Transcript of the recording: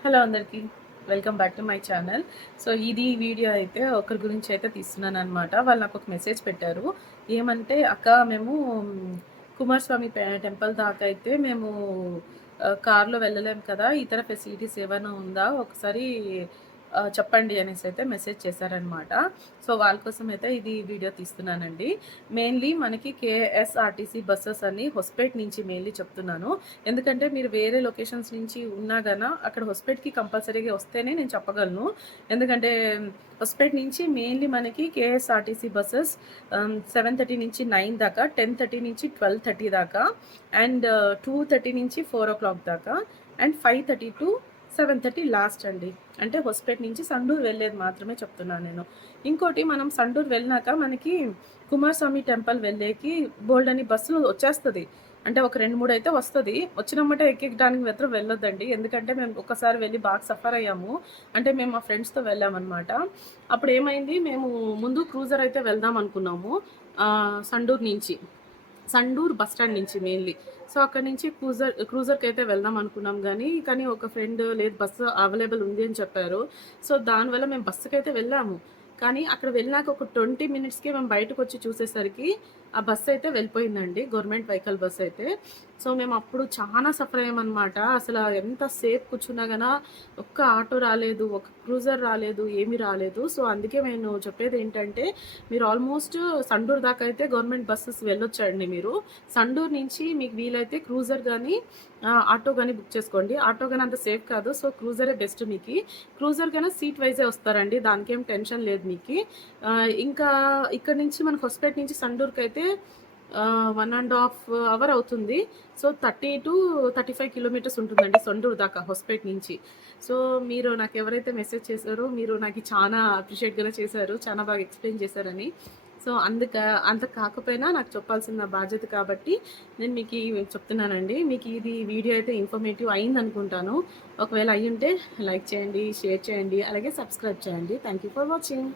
Hello అందరికీ. Welcome back to my channel. So, ఇది video అయితే ఒకరి గురించి అయితే తీస్తున్నాననమాట. వాళ్ళు నాకొక మెసేజ్ పెట్టారు. ఏమంటే, "అక్క మేము కుమారస్వామి టెంపుల్ దాకా అయితే మేము కార్‌లో వెళ్ళలేము కదా! ఇతర ఫెసిలిటీస్ ఏవైనా ఉందా? ఒకసారి చెప్పండి" అనేసైతే మెసేజ్ చేశారనమాట. సో, వాళ్ళ కోసం అయితే ఇది వీడియో తీస్తున్నానండి. మెయిన్‌లీ మనకి కేఎస్ఆర్టీసీ బసెస్ అని హొస్పేట్ నుంచి మెయిన్‌లీ చెప్తున్నాను. ఎందుకంటే మీరు వేరే లొకేషన్స్ నుంచి ఉన్నా గన అక్కడ హొస్పేట్‌కి కంపల్సరీగా వస్తేనే నేను చెప్పగలను. ఎందుకంటే హొస్పేట్ నుంచి మెయిన్‌లీ మనకి కేఎస్ఆర్టీసీ బసెస్ 7:30 నుంచి 9 దాకా, 10:30 నుంచి 12:30 దాకా అండ్ 2:30 నుంచి 4:00 దాకా అండ్ 5:30 టు 7:30 లాస్ట్ అండి. అంటే హొస్పేట్ నుంచి సండూర్ వెళ్ళేది మాత్రమే చెప్తున్నాను నేను. ఇంకోటి మనం సండూర్ వెళ్ళినాక మనకి కుమారస్వామి టెంపుల్ వెళ్ళేకి బోలెడన్ని బస్సులు వచ్చేస్తది. అంటే ఒక 2, 3 అయితే వస్తది. వచ్చినెమ్మటే ఎక్కెక్కడానికి మాత్రం వెళ్ళొద్దండి. ఎందుకంటే మేము ఒక్కసారి వెళ్ళి బాగా సఫర్ అయ్యాము. అంటే మేము మా ఫ్రెండ్స్‌తో వెళ్ళామనమాట. అప్పుడేమైంది మేము ముందు క్రూజర్ అయితే వెళ్దాం అనుకున్నాము. సండూర్ నుంచి. సండూర్ బస్ స్టాండ్ నుంచి మెయిన్‌లీ. సో, అక్కడి నుంచి క్రూజర్‌కైతే వెళ్దాం అనుకున్నాం గానీ, కానీ ఒక ఫ్రెండ్ లేదు బస్సు అవైలబుల్ ఉంది అని చెప్పారు. సో, దానివల్ల మేము బస్సుకైతే వెళ్ళాము. కానీ అక్కడ వెళ్ళినాక ఒక 20 మినిట్స్‌కే మేము బయటకొచ్చి చూసేసరికి ఆ బస్సయితే వెళ్ళిపోయిందండి. గవర్నమెంట్ వెహికల్ బస్సయితే. సో, మేమప్పుడు చానా సఫర్ అయ్యామనమాట. అసల ఎంత సేపు కూర్చున్నా గాన ఒక్క ఆటో రాలేదు, ఒక క్రూజర్ రాలేదు, ఏమీ రాలేదు. సో, అందుకే నేను చెప్పేదేంటంటే, మీరు ఆల్మోస్ట్ సండూర్ దాకా అయితే గవర్నమెంట్ బసెస్ వెళ్ళొచ్చండి మీరు. సండూర్ నుంచి మీకు వీలైతే క్రూజర్ గానీ, ఆటో గానీ బుక్ చేసుకోండి. ఆటో గానీ అంత సేఫ్ కాదు. సో, క్రూజరే బెస్ట్ మీకి. క్రూజర్ కన్నా సీట్ వైజే వస్తారండి. దానికేం టెన్షన్ లేదు మీకి. ఇంకా ఇక్కడి నుంచి మనకు హొస్పేట్ నుంచి సండూర్‌కైతే 1 ½ అవర్ అవుతుంది. సో, 30-35 కిలోమీటర్స్ ఉంటుందండి సండూర్ దాకా హొస్పేట్ నుంచి. సో, మీరు నాకెవరైతే మెసేజ్ చేసారో మీరు నాకు చానా అప్రిషియేట్ కూడా చేశారు. చానా బాగా ఎక్స్‌ప్లెయిన్ చేశారని. సో, అంత కాకపోయినా నాకు చెప్పాల్సిన నా బాధ్యత కాబట్టి నేను మీకీ చెప్తున్నానండి. మీకు ఇది వీడియో అయితే ఇన్ఫర్మేటివ్ అయిందనుకుంటాను. ఒకవేళ అయ్యుంటే లైక్ చేయండి, షేర్ చేయండి, అలాగే సబ్స్క్రైబ్ చేయండి. Thank you for watching.